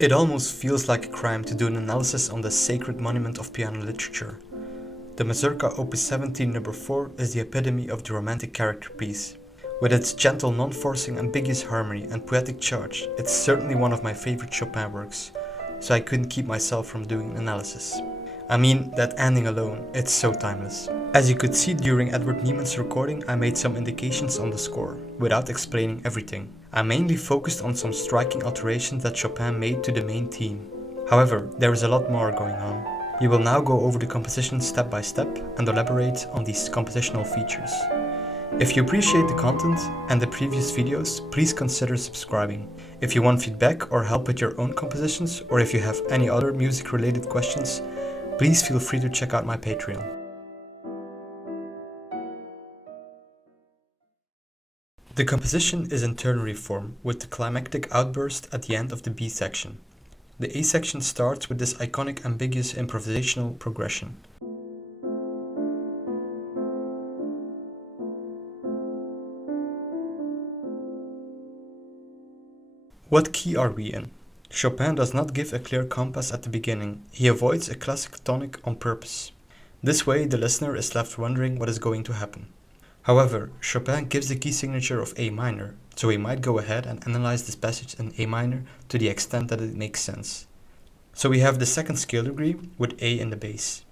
It almost feels like a crime to do an analysis on the sacred monument of piano literature. The Mazurka Opus 17 No. 4 is the epitome of the romantic character piece. With its gentle, non-forcing, ambiguous harmony and poetic charge, it's certainly one of my favorite Chopin works, so I couldn't keep myself from doing an analysis. I mean, that ending alone, it's so timeless. As you could see during Edward Neeman's recording, I made some indications on the score, without explaining everything. I mainly focused on some striking alterations that Chopin made to the main theme. However, there is a lot more going on. We will now go over the composition step by step and elaborate on these compositional features. If you appreciate the content and the previous videos, please consider subscribing. If you want feedback or help with your own compositions, or if you have any other music related questions, please feel free to check out my Patreon. The composition is in ternary form, with the climactic outburst at the end of the B section. The A section starts with this iconic ambiguous improvisational progression. What key are we in? Chopin does not give a clear compass at the beginning. He avoids a classic tonic on purpose. This way, the listener is left wondering what is going to happen. However, Chopin gives the key signature of A minor, so we might go ahead and analyze this passage in A minor to the extent that it makes sense. So we have the second scale degree with A in the bass.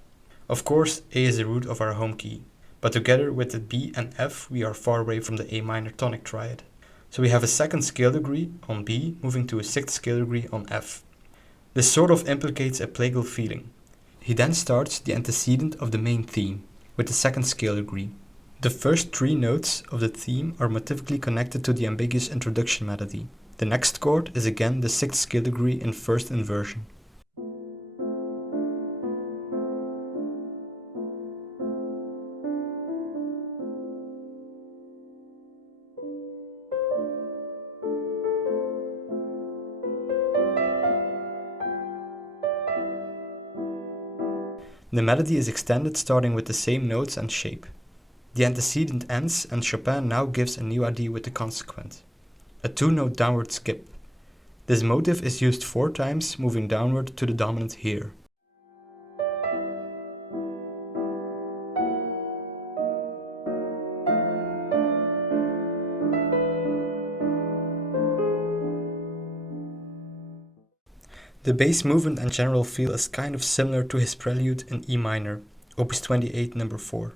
Of course, A is the root of our home key, but together with the B and F we are far away from the A minor tonic triad. So we have a second scale degree on B moving to a sixth scale degree on F. This sort of implicates a plagal feeling. He then starts the antecedent of the main theme, with the second scale degree. The first three notes of the theme are motivically connected to the ambiguous introduction melody. The next chord is again the sixth scale degree in first inversion. The melody is extended starting with the same notes and shape. The antecedent ends and Chopin now gives a new idea with the consequent, a two-note downward skip. This motive is used 4 times, moving downward to the dominant here. The bass movement and general feel is kind of similar to his prelude in E minor, Opus 28 No. 4.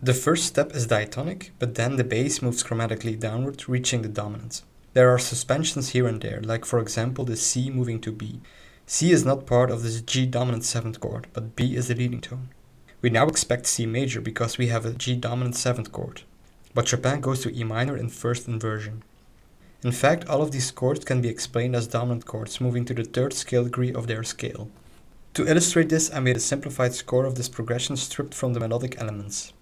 The first step is diatonic, but then the bass moves chromatically downward, reaching the dominant. There are suspensions here and there, like for example the C moving to B. C is not part of this G dominant 7th chord, but B is the leading tone. We now expect C major because we have a G dominant 7th chord, but Chopin goes to E minor in first inversion. In fact, all of these chords can be explained as dominant chords moving to the 3rd scale degree of their scale. To illustrate this, I made a simplified score of this progression stripped from the melodic elements.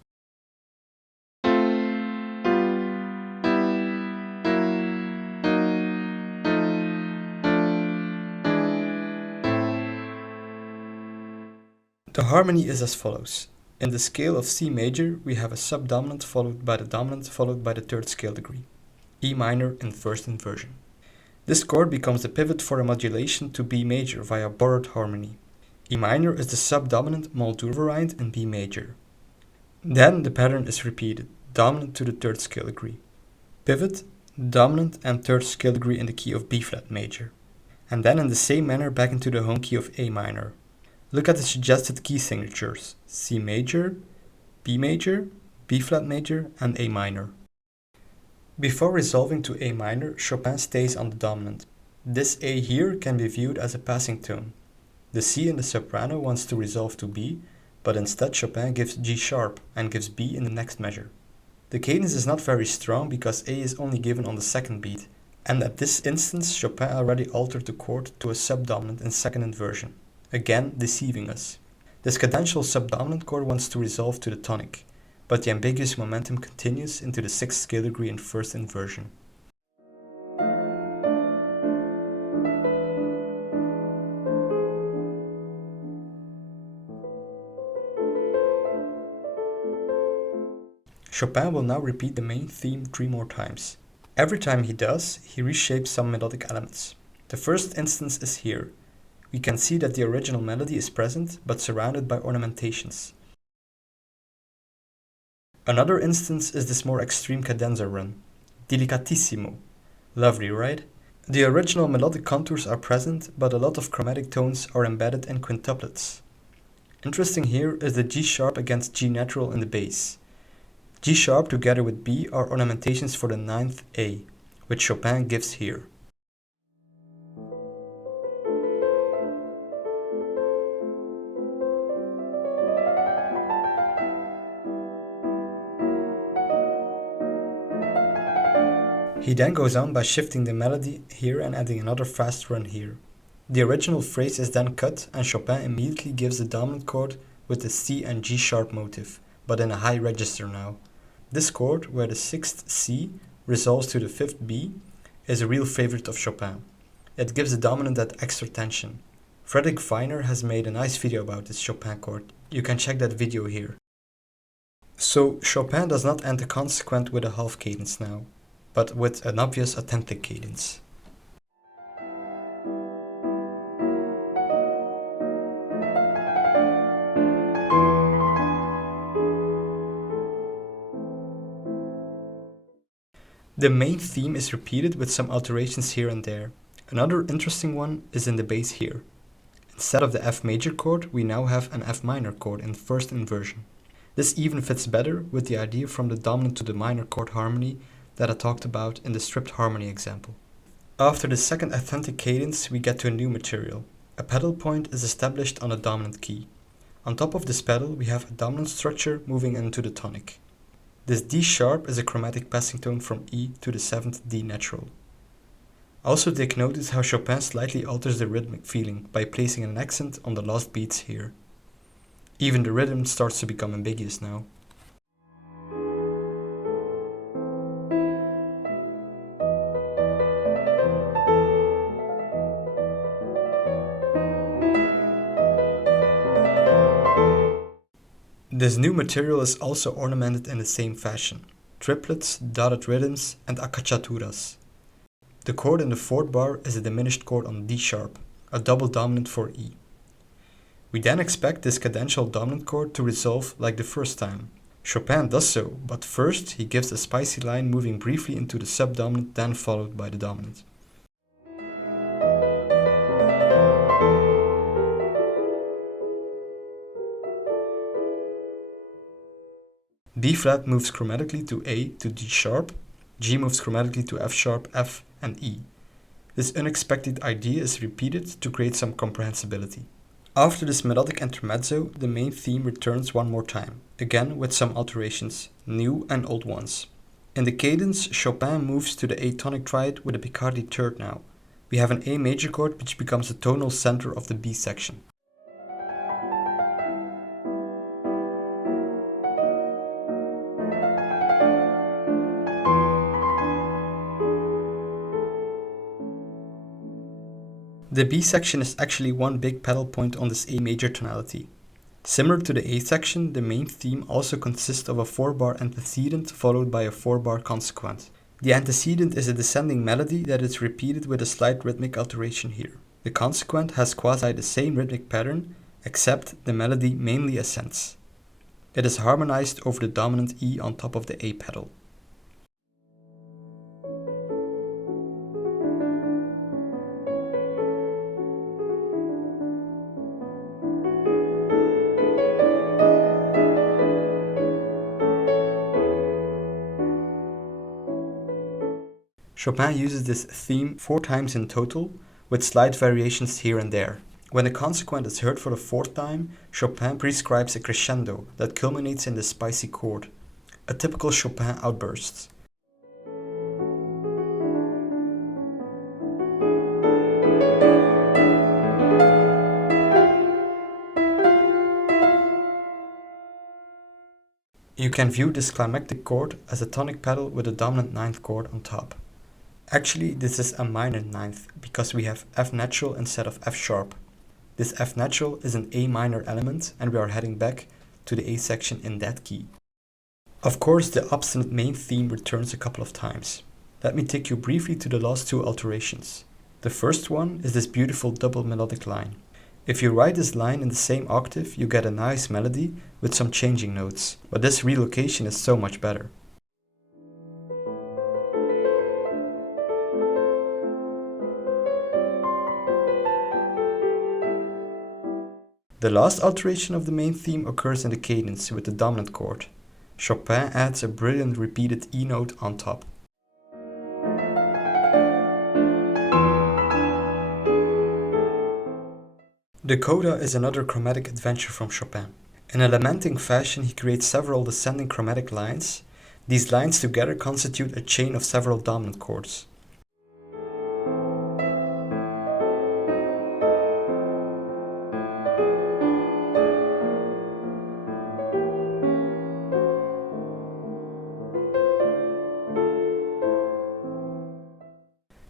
The harmony is as follows. In the scale of C major, we have a subdominant followed by the dominant followed by the 3rd scale degree. E minor in first inversion. This chord becomes the pivot for a modulation to B major via borrowed harmony. E minor is the subdominant Moll-dur variant in B major. Then the pattern is repeated, dominant to the 3rd scale degree. Pivot, dominant and 3rd scale degree in the key of B flat major. And then in the same manner back into the home key of A minor. Look at the suggested key signatures, C major, B flat major, and A minor. Before resolving to A minor, Chopin stays on the dominant. This A here can be viewed as a passing tone. The C in the soprano wants to resolve to B, but instead Chopin gives G sharp and gives B in the next measure. The cadence is not very strong because A is only given on the 2nd beat, and at this instance Chopin already altered the chord to a subdominant in 2nd inversion, again deceiving us. This cadential subdominant chord wants to resolve to the tonic, but the ambiguous momentum continues into the 6th scale degree in first inversion. Chopin will now repeat the main theme 3 more times. Every time he does, he reshapes some melodic elements. The first instance is here. We can see that the original melody is present, but surrounded by ornamentations. Another instance is this more extreme cadenza run, delicatissimo. Lovely, right? The original melodic contours are present, but a lot of chromatic tones are embedded in quintuplets. Interesting here is the G sharp against G natural in the bass. G sharp together with B are ornamentations for the ninth A, which Chopin gives here. He then goes on by shifting the melody here and adding another fast run here. The original phrase is then cut and Chopin immediately gives the dominant chord with the C and G sharp motive, but in a high register now. This chord, where the 6th C resolves to the 5th B, is a real favorite of Chopin. It gives the dominant that extra tension. Frederick Weiner has made a nice video about this Chopin chord. You can check that video here. So Chopin does not end the consequent with a half cadence now, but with an obvious authentic cadence. The main theme is repeated with some alterations here and there. Another interesting one is in the bass here. Instead of the F major chord, we now have an F minor chord in first inversion. This even fits better with the idea from the dominant to the minor chord harmony that I talked about in the stripped harmony example. After the second authentic cadence, we get to a new material. A pedal point is established on a dominant key. On top of this pedal, we have a dominant structure moving into the tonic. This D sharp is a chromatic passing tone from E to the 7th D natural. Also take notice how Chopin slightly alters the rhythmic feeling by placing an accent on the last beats here. Even the rhythm starts to become ambiguous now. This new material is also ornamented in the same fashion: triplets, dotted rhythms, and accaciaturas. The chord in the 4th bar is a diminished chord on D sharp, a double dominant for E. We then expect this cadential dominant chord to resolve like the first time. Chopin does so, but first he gives a spicy line moving briefly into the subdominant, then followed by the dominant. B flat moves chromatically to A to D sharp, G moves chromatically to F sharp, F, and E. This unexpected idea is repeated to create some comprehensibility. After this melodic intermezzo, the main theme returns one more time, again with some alterations, new and old ones. In the cadence, Chopin moves to the A tonic triad with a Picardy third now. We have an A major chord which becomes the tonal center of the B section. The B section is actually one big pedal point on this A major tonality. Similar to the A section, the main theme also consists of a 4-bar antecedent followed by a 4-bar consequent. The antecedent is a descending melody that is repeated with a slight rhythmic alteration here. The consequent has quasi the same rhythmic pattern, except the melody mainly ascends. It is harmonized over the dominant E on top of the A pedal. Chopin uses this theme 4 times in total, with slight variations here and there. When the consequent is heard for the 4th time, Chopin prescribes a crescendo that culminates in the spicy chord, a typical Chopin outburst. You can view this climactic chord as a tonic pedal with a dominant 9th chord on top. Actually, this is a minor 9th because we have F natural instead of F sharp. This F natural is an A minor element and we are heading back to the A section in that key. Of course, the obstinate main theme returns a couple of times. Let me take you briefly to the last 2 alterations. The first one is this beautiful double melodic line. If you write this line in the same octave, you get a nice melody with some changing notes, but this relocation is so much better. The last alteration of the main theme occurs in the cadence with the dominant chord. Chopin adds a brilliant repeated E note on top. The CODA is another chromatic adventure from Chopin. In a lamenting fashion, he creates several descending chromatic lines. These lines together constitute a chain of several dominant chords.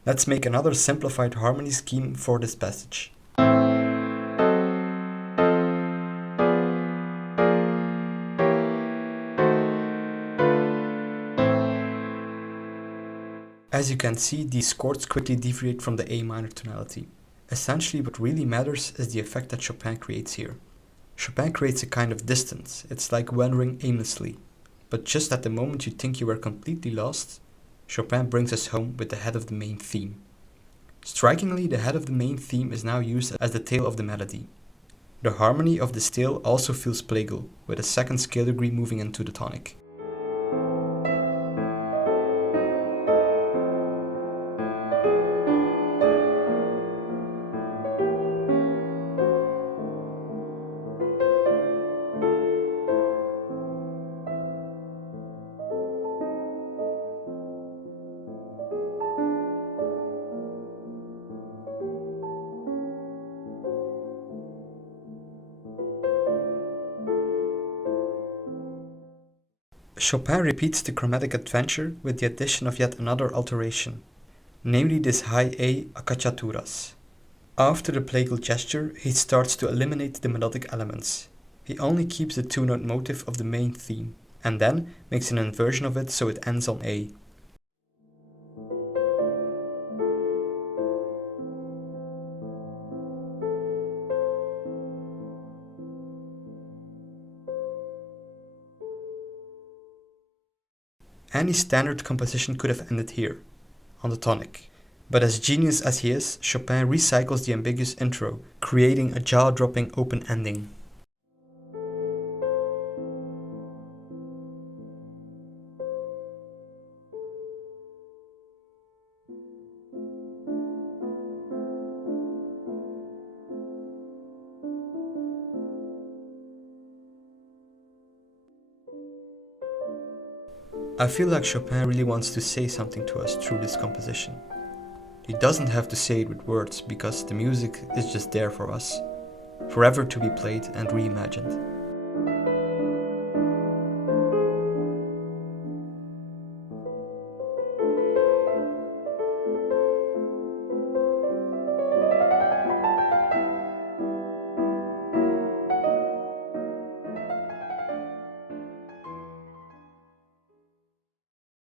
Let's make another simplified harmony scheme for this passage. As you can see, these chords quickly deviate from the A minor tonality. Essentially, what really matters is the effect that Chopin creates here. Chopin creates a kind of distance. It's like wandering aimlessly. But just at the moment you think you are completely lost, Chopin brings us home with the head of the main theme. Strikingly, the head of the main theme is now used as the tail of the melody. The harmony of this tail also feels plagal, with a second scale degree moving into the tonic. Chopin repeats the chromatic adventure with the addition of yet another alteration, namely this high A accacciaturas. After the plagal gesture, he starts to eliminate the melodic elements. He only keeps the two-note motive of the main theme, and then makes an inversion of it so it ends on A. Any standard composition could have ended here, on the tonic. But as genius as he is, Chopin recycles the ambiguous intro, creating a jaw-dropping open ending. I feel like Chopin really wants to say something to us through this composition. He doesn't have to say it with words because the music is just there for us, forever to be played and reimagined.